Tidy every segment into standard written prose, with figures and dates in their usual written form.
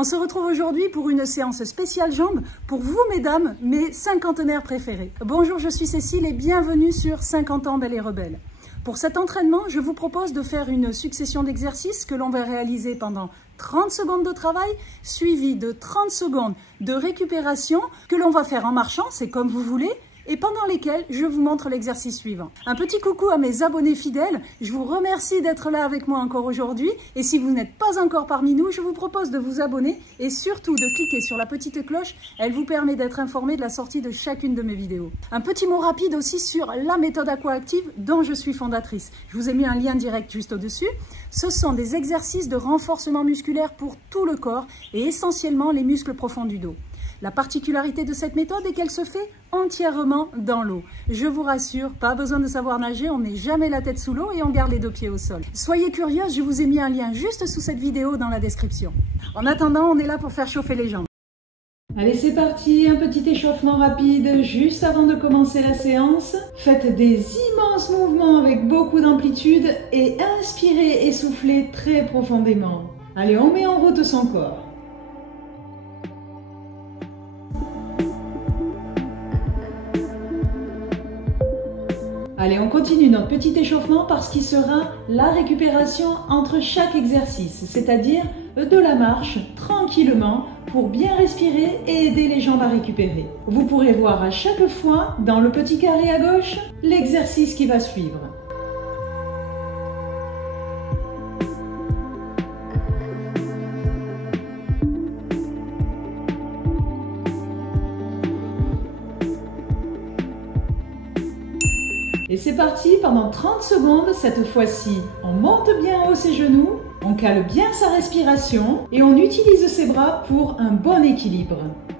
On se retrouve aujourd'hui pour une séance spéciale jambes pour vous, mesdames, mes cinquantenaires préférés. Bonjour, je suis Cécile et bienvenue sur 50 ans Belle et Rebelle. Pour cet entraînement, je vous propose de faire une succession d'exercices que l'on va réaliser pendant 30 secondes de travail, suivi de 30 secondes de récupération que l'on va faire en marchant, c'est comme vous voulez, et pendant lesquels je vous montre l'exercice suivant. Un petit coucou à mes abonnés fidèles, je vous remercie d'être là avec moi encore aujourd'hui et si vous n'êtes pas encore parmi nous, je vous propose de vous abonner et surtout de cliquer sur la petite cloche, elle vous permet d'être informé de la sortie de chacune de mes vidéos. Un petit mot rapide aussi sur la méthode Aqua-Active dont je suis fondatrice. Je vous ai mis un lien direct juste au-dessus. Ce sont des exercices de renforcement musculaire pour tout le corps et essentiellement les muscles profonds du dos. La particularité de cette méthode est qu'elle se fait entièrement dans l'eau. Je vous rassure, pas besoin de savoir nager, on met jamais la tête sous l'eau et on garde les deux pieds au sol. Soyez curieuse, je vous ai mis un lien juste sous cette vidéo dans la description. En attendant, on est là pour faire chauffer les jambes. Allez, c'est parti, un petit échauffement rapide juste avant de commencer la séance. Faites des immenses mouvements avec beaucoup d'amplitude et inspirez et soufflez très profondément. Allez, on met en route son corps. Allez, on continue notre petit échauffement par ce qui sera la récupération entre chaque exercice, c'est-à-dire de la marche tranquillement pour bien respirer et aider les jambes à récupérer. Vous pourrez voir à chaque fois, dans le petit carré à gauche, l'exercice qui va suivre. Et c'est parti, pendant 30 secondes, cette fois-ci, on monte bien haut ses genoux, on cale bien sa respiration et on utilise ses bras pour un bon équilibre.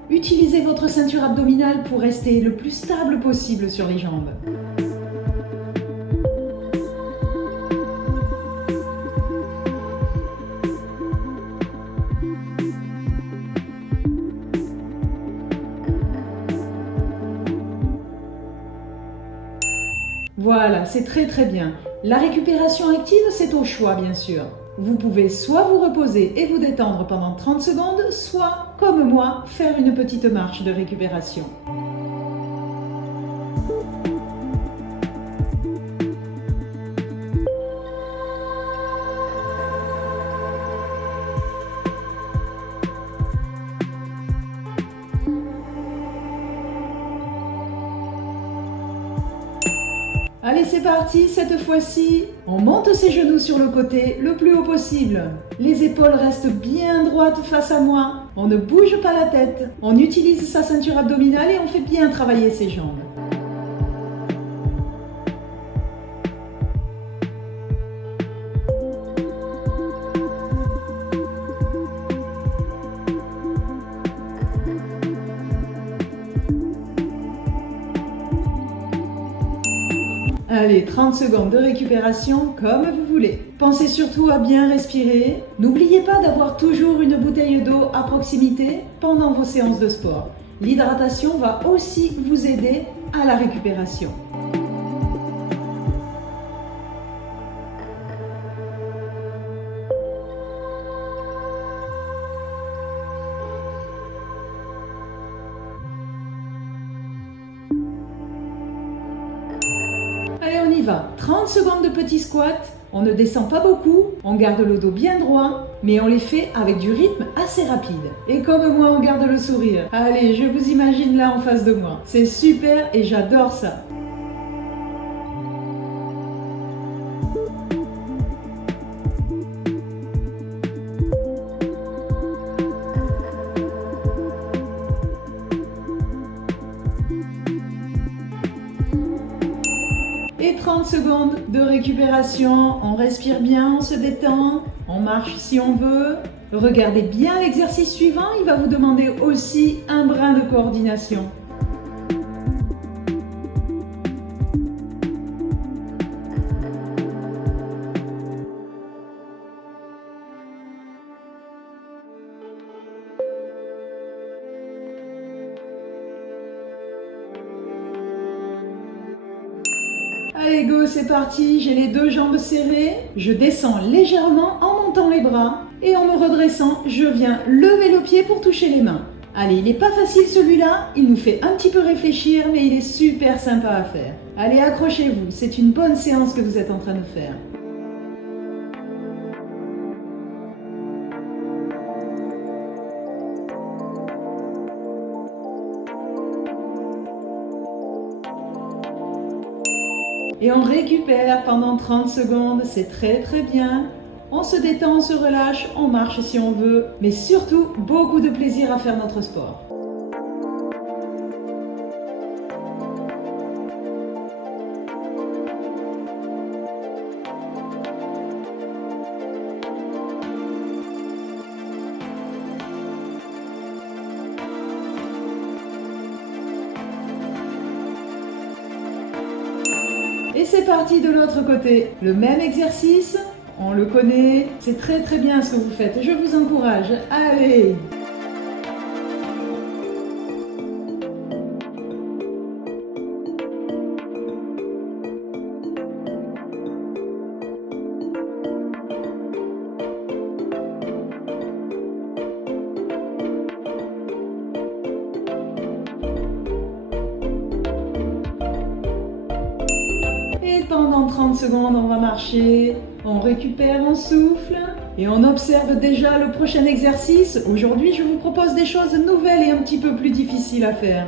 Utilisez votre ceinture abdominale pour rester le plus stable possible sur les jambes. Voilà, c'est très bien. La récupération active, c'est au choix bien sûr. Vous pouvez soit vous reposer et vous détendre pendant 30 secondes, soit, comme moi, faire une petite marche de récupération. Allez, c'est parti, cette fois-ci, on monte ses genoux sur le côté le plus haut possible. Les épaules restent bien droites face à moi. On ne bouge pas la tête. On utilise sa ceinture abdominale et on fait bien travailler ses jambes. Allez, 30 secondes de récupération comme vous voulez. Pensez surtout à bien respirer. N'oubliez pas d'avoir toujours une bouteille d'eau à proximité pendant vos séances de sport. L'hydratation va aussi vous aider à la récupération. Allez, on y va. 30 secondes de petits squats. On ne descend pas beaucoup, on garde le dos bien droit, mais on les fait avec du rythme assez rapide. Et comme moi, on garde le sourire. Allez, je vous imagine là en face de moi. C'est super et j'adore ça. Et 30 secondes de récupération, on respire bien, on se détend, on marche si on veut. Regardez bien l'exercice suivant, il va vous demander aussi un brin de coordination. Allez, go, go, c'est parti, j'ai les deux jambes serrées, je descends légèrement en montant les bras et en me redressant, je viens lever le pied pour toucher les mains. Allez, il n'est pas facile celui-là, il nous fait un petit peu réfléchir, mais il est super sympa à faire. Allez, accrochez-vous, c'est une bonne séance que vous êtes en train de faire. Et on récupère pendant 30 secondes, c'est très bien. On se détend, on se relâche, on marche si on veut, mais surtout beaucoup de plaisir à faire notre sport. Et c'est parti de l'autre côté. Le même exercice, on le connaît, c'est très bien ce que vous faites. Je vous encourage, allez! Et pendant 30 secondes, on va marcher, on récupère, on souffle et on observe déjà le prochain exercice. Aujourd'hui, je vous propose des choses nouvelles et un petit peu plus difficiles à faire.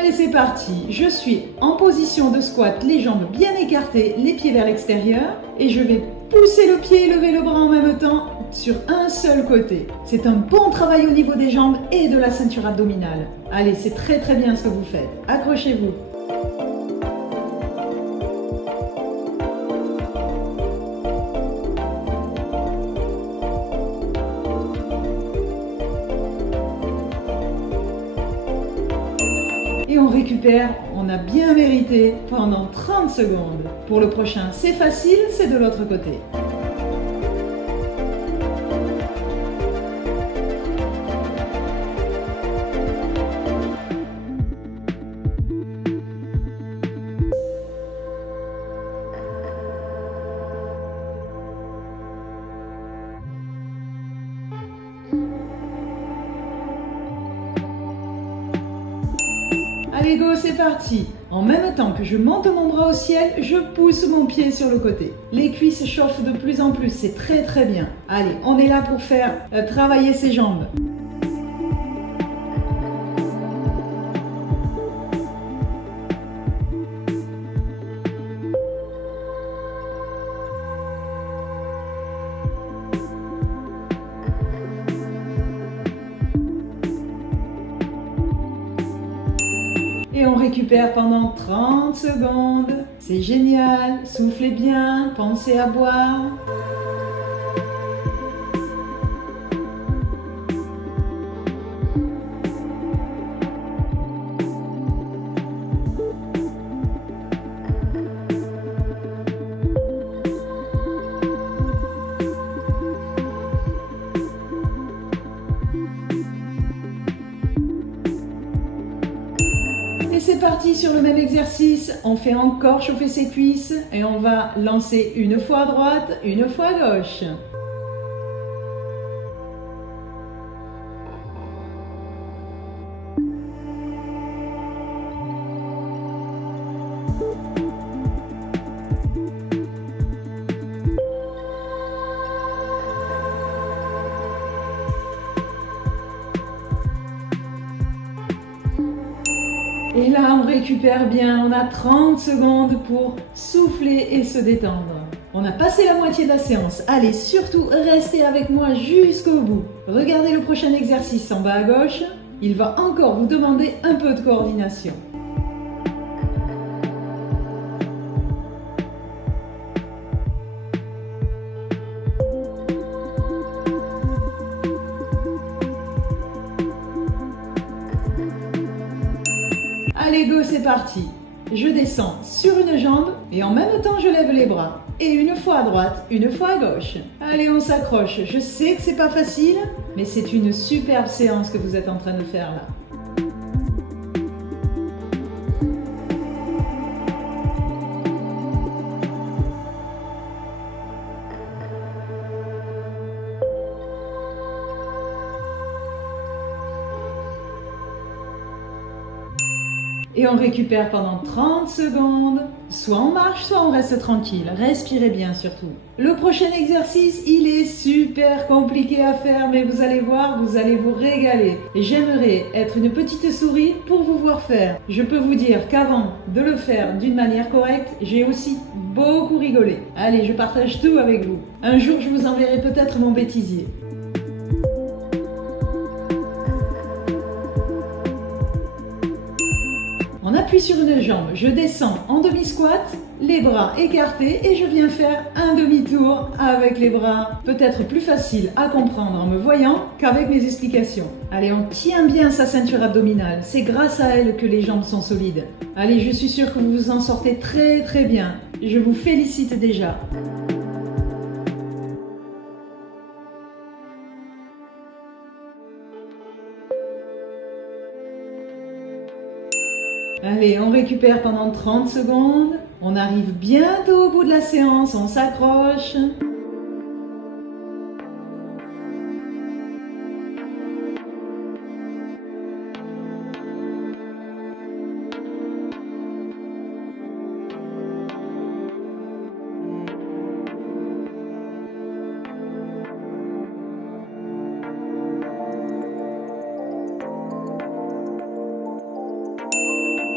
Allez, c'est parti. Je suis en position de squat, les jambes bien écartées, les pieds vers l'extérieur. Et je vais pousser le pied et lever le bras en même temps sur un seul côté. C'est un bon travail au niveau des jambes et de la ceinture abdominale. Allez, c'est très bien ce que vous faites. Accrochez-vous. Et on récupère, on a bien mérité pendant 30 secondes. Pour le prochain, c'est facile, c'est de l'autre côté. Allez go, c'est parti. En même temps que je monte mon bras au ciel, je pousse mon pied sur le côté. Les cuisses chauffent de plus en plus, c'est très bien. Allez, on est là pour faire travailler ses jambes. Et on récupère pendant 30 secondes. C'est génial. Soufflez bien, pensez à boire. Et c'est parti sur le même exercice, on fait encore chauffer ses cuisses et on va lancer une fois à droite, une fois à gauche. Et là, on récupère bien, on a 30 secondes pour souffler et se détendre. On a passé la moitié de la séance. Allez, surtout, restez avec moi jusqu'au bout. Regardez le prochain exercice en bas à gauche. Il va encore vous demander un peu de coordination. Allez c'est parti. Je descends sur une jambe et en même temps je lève les bras. Et une fois à droite, une fois à gauche. Allez, on s'accroche. Je sais que c'est pas facile, mais c'est une superbe séance que vous êtes en train de faire là. Et on récupère pendant 30 secondes. Soit on marche, soit on reste tranquille. Respirez bien surtout. Le prochain exercice, il est super compliqué à faire, mais vous allez voir, vous allez vous régaler. J'aimerais être une petite souris pour vous voir faire. Je peux vous dire qu'avant de le faire d'une manière correcte, j'ai aussi beaucoup rigolé. Allez, je partage tout avec vous. Un jour, je vous enverrai peut-être mon bêtisier. On appuie sur une jambe, je descends en demi-squat, les bras écartés et je viens faire un demi-tour avec les bras. Peut-être plus facile à comprendre en me voyant qu'avec mes explications. Allez, on tient bien sa ceinture abdominale, c'est grâce à elle que les jambes sont solides. Allez, je suis sûre que vous vous en sortez très bien. Je vous félicite déjà. Allez, on récupère pendant 30 secondes. On arrive bientôt au bout de la séance, on s'accroche.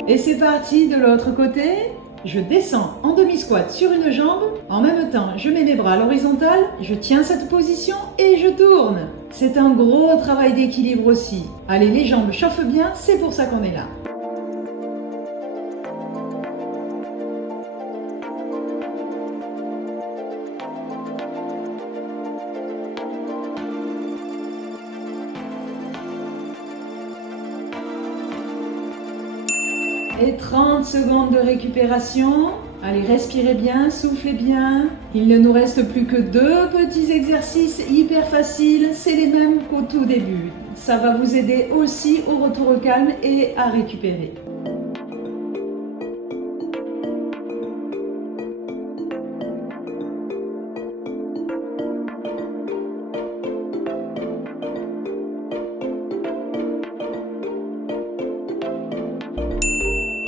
Et c'est parti de l'autre côté. Je descends en demi-squat sur une jambe. En même temps, je mets mes bras à l'horizontale, je tiens cette position et je tourne. C'est un gros travail d'équilibre aussi. Allez, les jambes chauffent bien, c'est pour ça qu'on est là. Et 30 secondes de récupération. Allez, respirez bien, soufflez bien. Il ne nous reste plus que 2 petits exercices hyper faciles. C'est les mêmes qu'au tout début. Ça va vous aider aussi au retour au calme et à récupérer.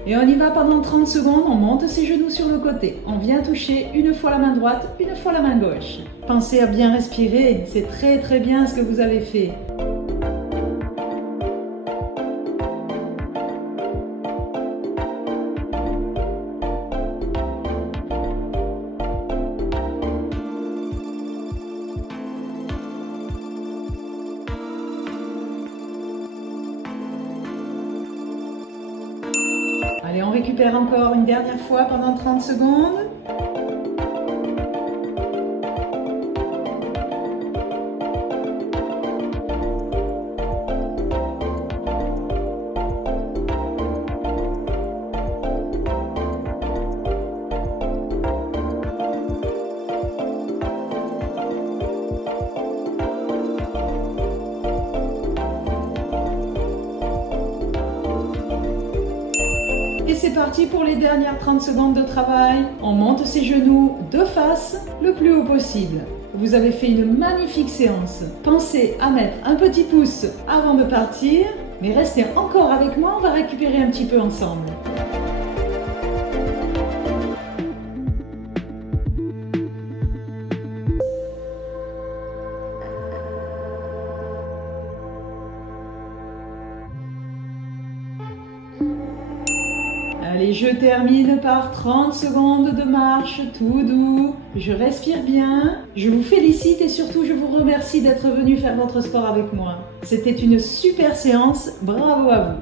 Et on y va pendant 30 secondes, on monte ses genoux sur le côté. On vient toucher une fois la main droite, une fois la main gauche. Pensez à bien respirer, c'est très bien ce que vous avez fait. Allez, on récupère encore une dernière fois pendant 30 secondes. Et c'est parti pour les dernières 30 secondes de travail. On monte ses genoux de face le plus haut possible. Vous avez fait une magnifique séance. Pensez à mettre un petit pouce avant de partir, mais restez encore avec moi, on va récupérer un petit peu ensemble. Allez, je termine par 30 secondes de marche, tout doux. Je respire bien. Je vous félicite et surtout, je vous remercie d'être venu faire votre sport avec moi. C'était une super séance. Bravo à vous.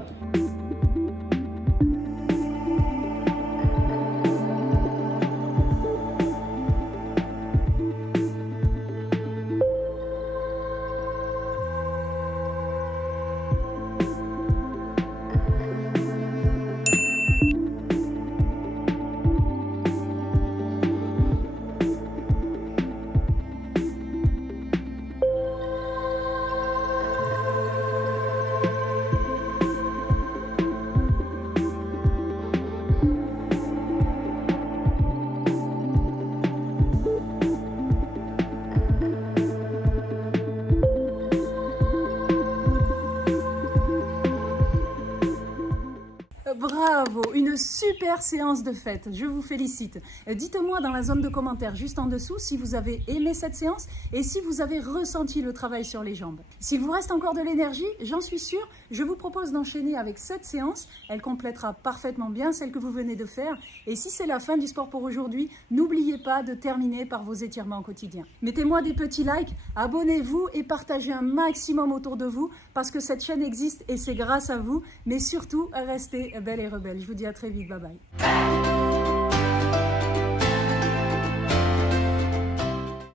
super séance de fête, je vous félicite. Dites-moi dans la zone de commentaires juste en dessous si vous avez aimé cette séance et si vous avez ressenti le travail sur les jambes. S'il vous reste encore de l'énergie, j'en suis sûre, je vous propose d'enchaîner avec cette séance. Elle complétera parfaitement bien celle que vous venez de faire. Et si c'est la fin du sport pour aujourd'hui, n'oubliez pas de terminer par vos étirements quotidiens. Mettez-moi des petits likes, abonnez-vous et partagez un maximum autour de vous parce que cette chaîne existe et c'est grâce à vous. Mais surtout, restez belle et rebelle. Je vous dis à très vite, bye bye.